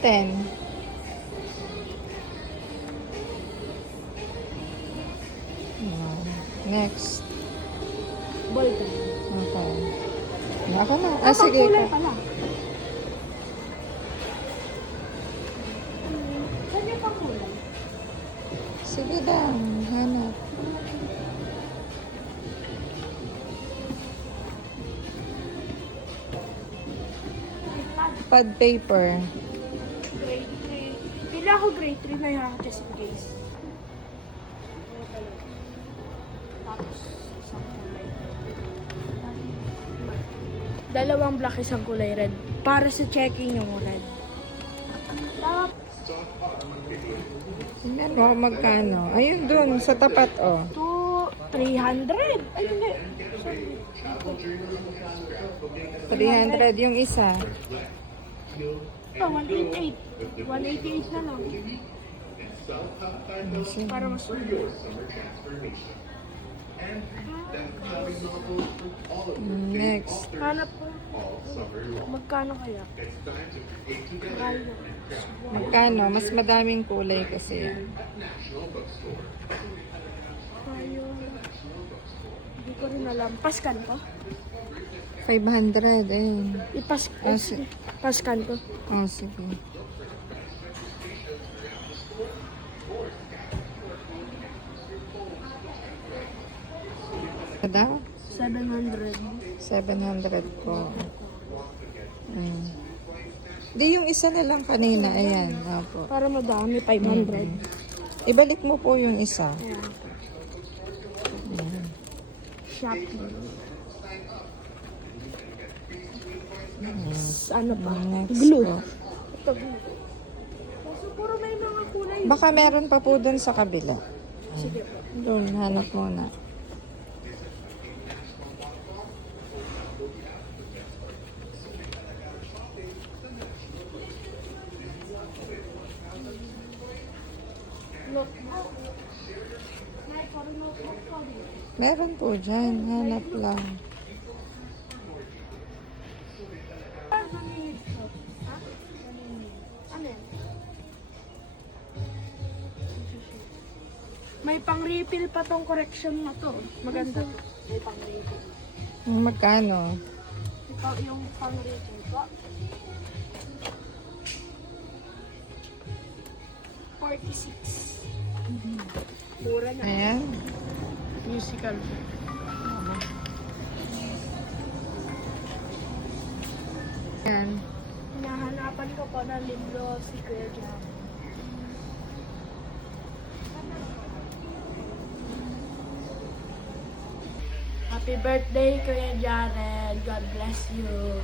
10. Wow. Next. Ball pen. Okay. Ako na. Ah, sige. Kulay pala. Saan yung pangkulay? Sige lang. Hanap. Pad paper. Grade 3. Pila ako grade 3 na yung chest case. Tapos, isang kulay. Dalawang black, isang kulay red. Para sa checking yung red. Tapos, Tingnan mo magkano. Ayun dun, sa tapat, oh. 300. Ay, hindi. 300 yung isa. Oh, 188. 188 na lang. Para mas Next. hanap ko. Magkano kaya? Kaya. Magkano? Mas madaming kulay kasi yan. Kaya. Hindi ko rin alam. Paskan ko? 500, eh. Paskan ko. Oh, sige. Kada? 700. 700 po. Di yung isa na lang kanina. Ayan. Opo. Para madami, 500. Ibalik mo po yung isa. Ayan. Shopee. Ano pa? Next Glue. po. Ito glue. Kaso puro may mga kulay. Baka meron pa po dun sa kabila. Sige po. Doon, hanap muna. Notebook. Para notebook ko. Meron po dyan. Hanap lang. Ano yan? May pang-refill pa tong correction na to. Maganda to. May pang-refill. Magkano? Ito yung pang-refill po. 46. Mura na. Ayan. Musical. Ayan. Hinahanapan ko po ng libro si Kuya Jam. Happy birthday, Kuya Jared. God bless you.